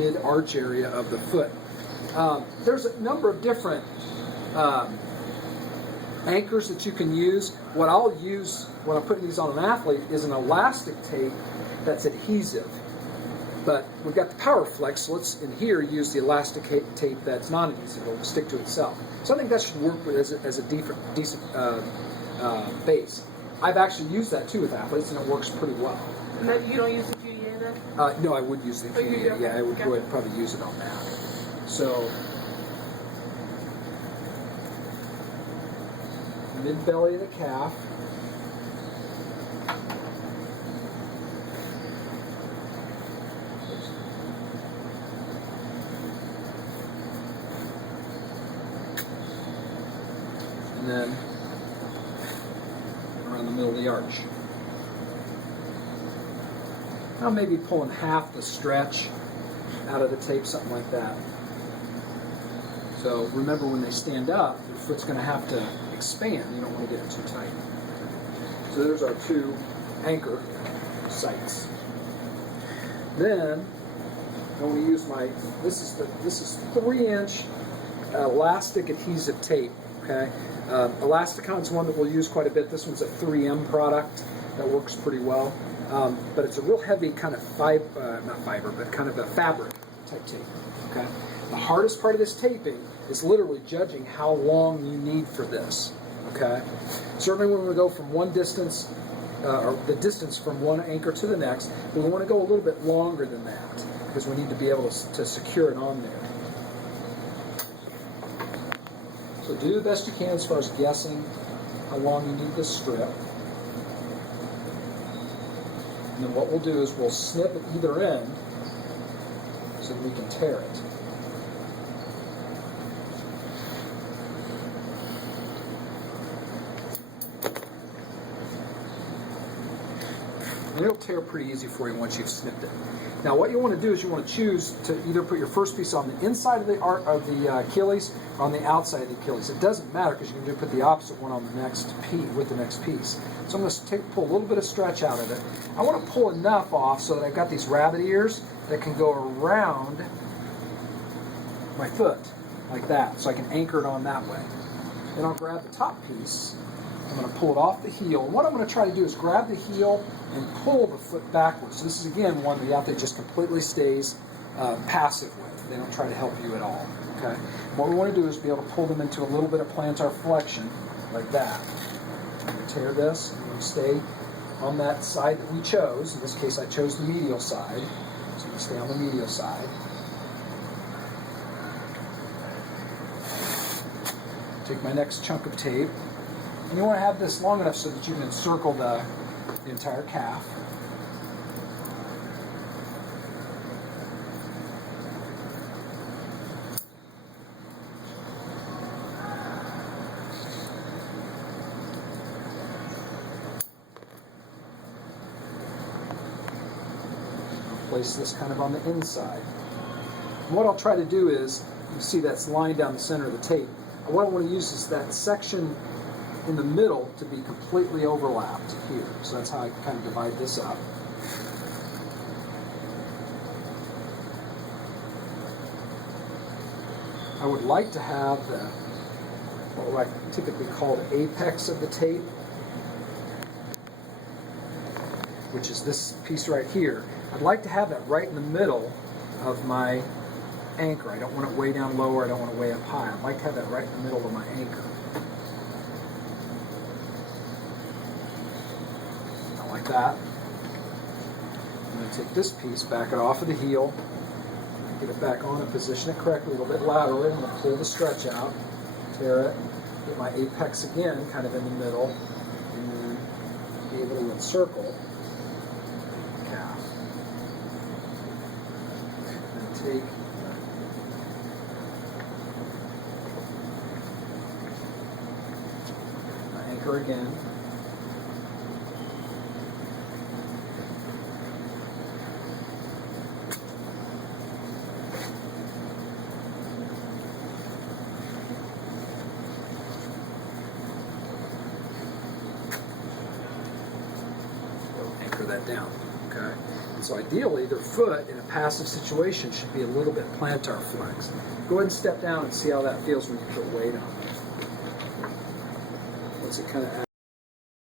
mid-arch area of the foot. There's a number of different anchors that you can use. What I'll use when I'm putting these on an athlete is an elastic tape that's adhesive. But we've got the Power Flex, so let's in here use the elastic tape that's non-adhesive. It'll stick to itself. So I think that should work as a decent base. I've actually used that too with athletes, and it works pretty well. And that you don't use the GEA then? No, I would use the GEA. Yeah, I would go ahead and probably use it on that. So, mid-belly of the calf. And then around the middle of the arch. Now maybe pulling half the stretch out of the tape, something like that. So remember, when they stand up, your foot's going to have to expand. You don't want to get it too tight. So there's our two anchor sites. Then I want to use my, this is 3-inch elastic adhesive tape. Okay, Elasticon's one that we'll use quite a bit. This one's a 3M product that works pretty well. But it's a real heavy kind of not fiber, but kind of a fabric type tape. Okay. The hardest part of this taping is literally judging how long you need for this. Okay. Certainly when we go from one distance, or the distance from one anchor to the next, but we want to go a little bit longer than that because we need to be able to secure it on there. So do the best you can as far as guessing how long you need this strip. And then what we'll do is we'll snip at either end so that we can tear it. And it'll tear pretty easy for you once you've snipped it. Now what you want to do is you want to choose to either put your first piece on the inside of the Achilles or on the outside of the Achilles. It doesn't matter because you can just put the opposite one on the next piece with the next piece. So I'm going to pull a little bit of stretch out of it. I want to pull enough off so that I've got these rabbit ears that can go around my foot like that, so I can anchor it on that way. Then I'll grab the top piece. I'm going to pull it off the heel. And what I'm going to try to do is grab the heel and pull the foot backwards. So this is, again, one the athlete just completely stays passive with. They don't try to help you at all. Okay. What we want to do is be able to pull them into a little bit of plantar flexion, like that. I'm going to tear this, and I'm going to stay on that side that we chose. In this case, I chose the medial side. So I'm going to stay on the medial side. Take my next chunk of tape. And you want to have this long enough so that you can encircle the entire calf. Place this kind of on the inside. And what I'll try to do is, you see that's lined down the center of the tape. And what I want to use is that section in the middle to be completely overlapped here. So that's how I kind of divide this up. I would like to have what I typically call the apex of the tape, which is this piece right here. I'd like to have that right in the middle of my anchor. I don't want it way down low, or I don't want it way up high. I'd like to have that right in the middle of my anchor. Like that. I'm going to take this piece, back it off of the heel, get it back on and position it correctly, a little bit laterally. I'm going to pull the stretch out, tear it, get my apex again kind of in the middle, and then be able to encircle the calf. And take my anchor again. That down, okay? And so So ideally, their foot in a passive situation should be a little bit plantar flex. Go ahead and step down and see how that feels when you put weight on it. What's it kind of